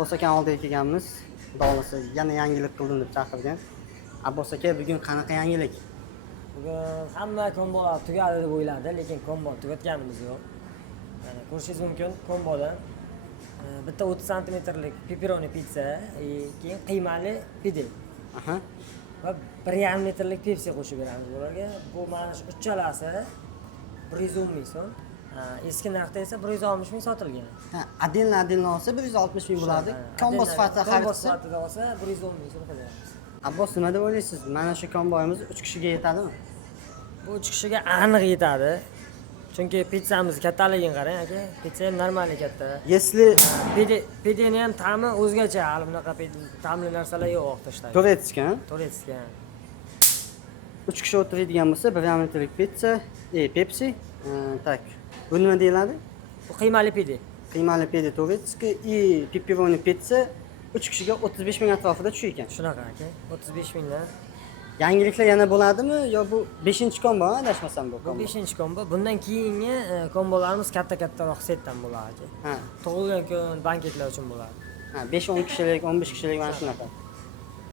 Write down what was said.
Abbos aka oldiga kelganmiz. Xudo xolasa yana yangilik qildim deb chaqirgan. Abbos aka bugun qanaqa yangilik? Bugun hamma kombolar tugadi deb o'yladi, lekin kombo tugatganimiz yo'q. Mana ko'rishingiz mumkin, komboda bitta 30 santimetrlik pepperoni pitsa, keyin qiymali pide Aha. va 1,5 litrlik Pepsi qo'shib beramiz ularga. Bu mana shu uchalasi 110 ming so'm. Eski narxda esa 160 ming sotilgan. Ha, adilni olsa 160 ming bo'ladi. Kombo sifatida kombo xarid sifatida olsa 110 ming so'm qilyapmiz. Abbos nima deb o'ylaysiz? Mana shu komboyimiz 3 kishiga yetadimi? Bu 3 kishiga aniq yetadi. Chunki pizzamiz kattaligini qarang aka. Pizza ham normali katta. Если Pideni ham ta'mi o'zgacha, hali bunaqa ta'mli narsalar yo'q o'qitishda. Turetska, Turetska. 3 kishi o'tiradigan bo'lsa 1,5 litrlik pitsa, Pepsi, tak. Bu nima deyiladi? Bu qiymali pide. Qiymali pide turetska и pepperoni pitsa 3 kishiga 35 ming atrofida tushiyor ekan. Shunaqa aka. 35 mingdan. Yangiliklar yana bo'ladimi yo bu 5-kombo adashmasam bu Bu kombo? 5-kombo. Bundan keyingi kombolarimiz kattaroq setdan bo'ladi aka. Ha, Tug'ilgan kun, banketlar uchun bo'ladi. ha 5-10 kishilik, 15 kishilik mana shunaqa.